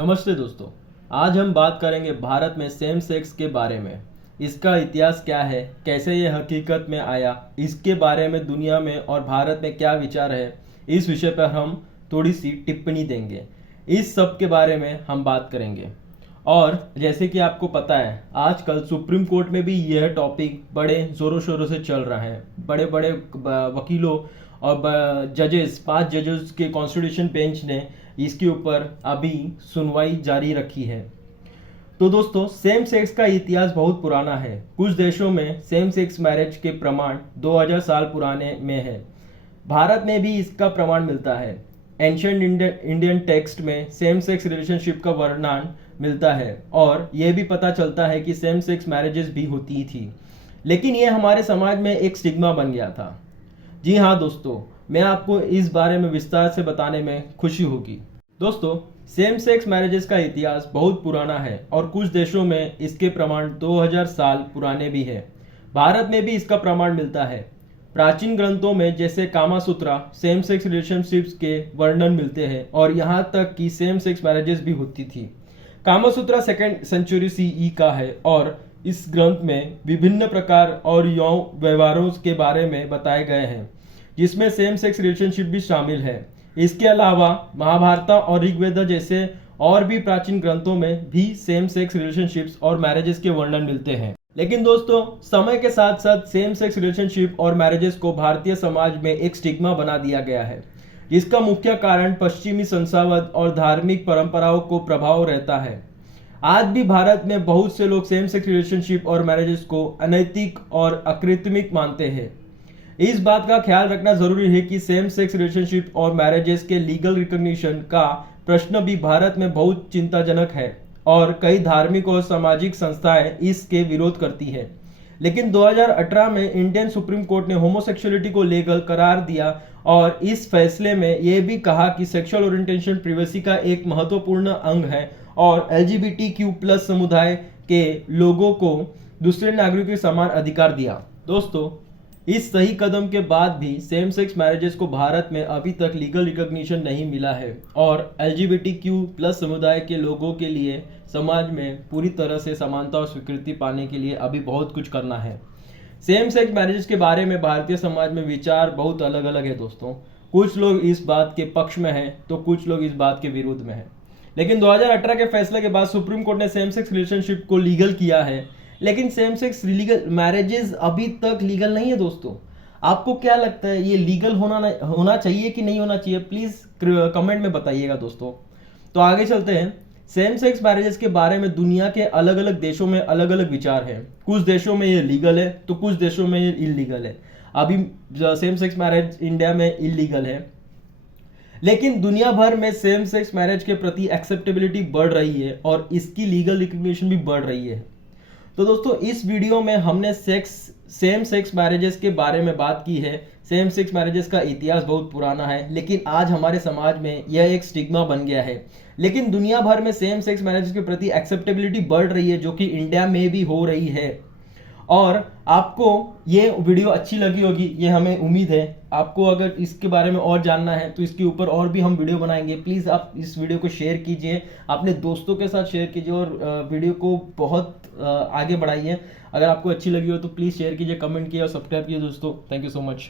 नमस्ते दोस्तों। आज हम बात करेंगे भारत में सेम सेक्स के बारे में। इसका इतिहास क्या है, कैसे ये हकीकत में आया, इसके बारे में दुनिया में और भारत में क्या विचार है, इस विषय पर हम थोड़ी सी टिप्पणी देंगे। इस सब के बारे में हम बात करेंगे। और जैसे कि आपको पता है, आजकल सुप्रीम कोर्ट में भी यह टॉपिक बड़े ज़ोरों शोरों से चल रहा है। बड़े बड़े वकीलों और जजेस, 5 जजेस के कॉन्स्टिट्यूशन बेंच ने इसके ऊपर अभी सुनवाई जारी रखी है। तो दोस्तों, सेम सेक्स का इतिहास बहुत पुराना है। कुछ देशों में सेम सेक्स मैरिज के प्रमाण 2000 साल पुराने में है। भारत में भी इसका प्रमाण मिलता है। एंशियंट इंडियन टेक्स्ट में सेम सेक्स रिलेशनशिप का वर्णन मिलता है और यह भी पता चलता है कि सेम सेक्स मैरिजेस भी होती थी, लेकिन यह हमारे समाज में एक स्टिग्मा बन गया था। जी हाँ दोस्तों, मैं आपको इस बारे में विस्तार से बताने में खुशी होगी। दोस्तों, सेम सेक्स मैरिजेस का इतिहास बहुत पुराना है और कुछ देशों में इसके प्रमाण 2000 साल पुराने भी है। भारत में भी इसका प्रमाण मिलता है। प्राचीन ग्रंथों में जैसे कामा सूत्रा सेम सेक्स रिलेशनशिप्स के वर्णन मिलते हैं और यहाँ तक कि सेम सेक्स मैरिजेस भी होती थी। कामा सूत्रा 2nd सेंचुरी सीई का है और इस ग्रंथ में विभिन्न प्रकार और यौन व्यवहारों के बारे में बताए गए हैं, जिसमें सेम सेक्स रिलेशनशिप भी शामिल है। इसके अलावा महाभारत और ऋग्वेद जैसे और भी प्राचीन ग्रंथों में भी सेम सेक्स रिलेशनशिप्स और मैरिजेस के वर्णन मिलते हैं। लेकिन दोस्तों, समय के साथ साथ सेम सेक्स रिलेशनशिप और मैरिजेस को भारतीय समाज में एक स्टिग्मा बना दिया गया है, जिसका मुख्य कारण पश्चिमी संसावद और धार्मिक परंपराओं को प्रभाव रहता है। आज भी भारत में बहुत से लोग सेम सेक्स रिलेशनशिप और मैरिजेस को अनैतिक और अकृत्रिम मानते हैं। इस बात का ख्याल रखना जरूरी है कि सेम सेक्स रिलेशनशिप और मैरिजेस के लीगल रिकॉग्निशन का प्रश्न भी भारत में बहुत चिंताजनक है और कई धार्मिक और सामाजिक संस्थाएं इसके विरोध करती हैं। लेकिन 2018 में इंडियन सुप्रीम कोर्ट ने होमोसेक्सुअलिटी को लीगल करार दिया और इस फैसले में यह भी कहा कि सेक्सुअल ओरिएंटेशन प्राइवेसी का एक महत्वपूर्ण अंग है और LGBTQ+ समुदाय के लोगों को दूसरे नागरिकों के समान अधिकार दिया। दोस्तों, इस सही कदम के बाद भी सेम सेक्स मैरिजेस को भारत में अभी तक लीगल रिकॉग्निशन नहीं मिला है और LGBTQ+ समुदाय के लोगों के लिए समाज में पूरी तरह से समानता और स्वीकृति पाने के लिए अभी बहुत कुछ करना है। सेम सेक्स मैरिजेस के बारे में भारतीय समाज में विचार बहुत अलग अलग है दोस्तों। कुछ लोग इस बात के पक्ष में हैं तो कुछ लोग इस बात के विरुद्ध में हैं। लेकिन 2018 के फैसले के बाद सुप्रीम कोर्ट ने सेम सेक्स रिलेशनशिप को लीगल किया है, लेकिन सेम सेक्स लीगल मैरिजेस अभी तक लीगल नहीं है। दोस्तों, आपको क्या लगता है, ये लीगल होना चाहिए कि नहीं होना चाहिए? प्लीज कमेंट में बताइएगा दोस्तों। तो आगे चलते हैं। सेम सेक्स मैरिजेस के बारे में दुनिया के अलग अलग देशों में अलग अलग विचार हैं। कुछ देशों में ये लीगल है तो कुछ देशों में ये इलीगल है। अभी सेम सेक्स मैरिज इंडिया में इलीगल है, लेकिन दुनिया भर में सेम सेक्स मैरिज के प्रति एक्सेप्टेबिलिटी बढ़ रही है और इसकी लीगल रिकॉग्निशन भी बढ़ रही है। तो दोस्तों, इस वीडियो में हमने सेम सेक्स मैरिजेस के बारे में बात की है। सेम सेक्स मैरिजेस का इतिहास बहुत पुराना है, लेकिन आज हमारे समाज में यह एक स्टिग्मा बन गया है। लेकिन दुनिया भर में सेम सेक्स मैरिजेस के प्रति एक्सेप्टेबिलिटी बढ़ रही है, जो कि इंडिया में भी हो रही है। और आपको ये वीडियो अच्छी लगी होगी, ये हमें उम्मीद है। आपको अगर इसके बारे में और जानना है तो इसके ऊपर और भी हम वीडियो बनाएंगे। प्लीज़ आप इस वीडियो को शेयर कीजिए, अपने दोस्तों के साथ शेयर कीजिए और वीडियो को बहुत आगे बढ़ाइए। अगर आपको अच्छी लगी हो तो प्लीज़ शेयर कीजिए, कमेंट कीजिए और सब्सक्राइब कीजिए दोस्तों। Thank you so much.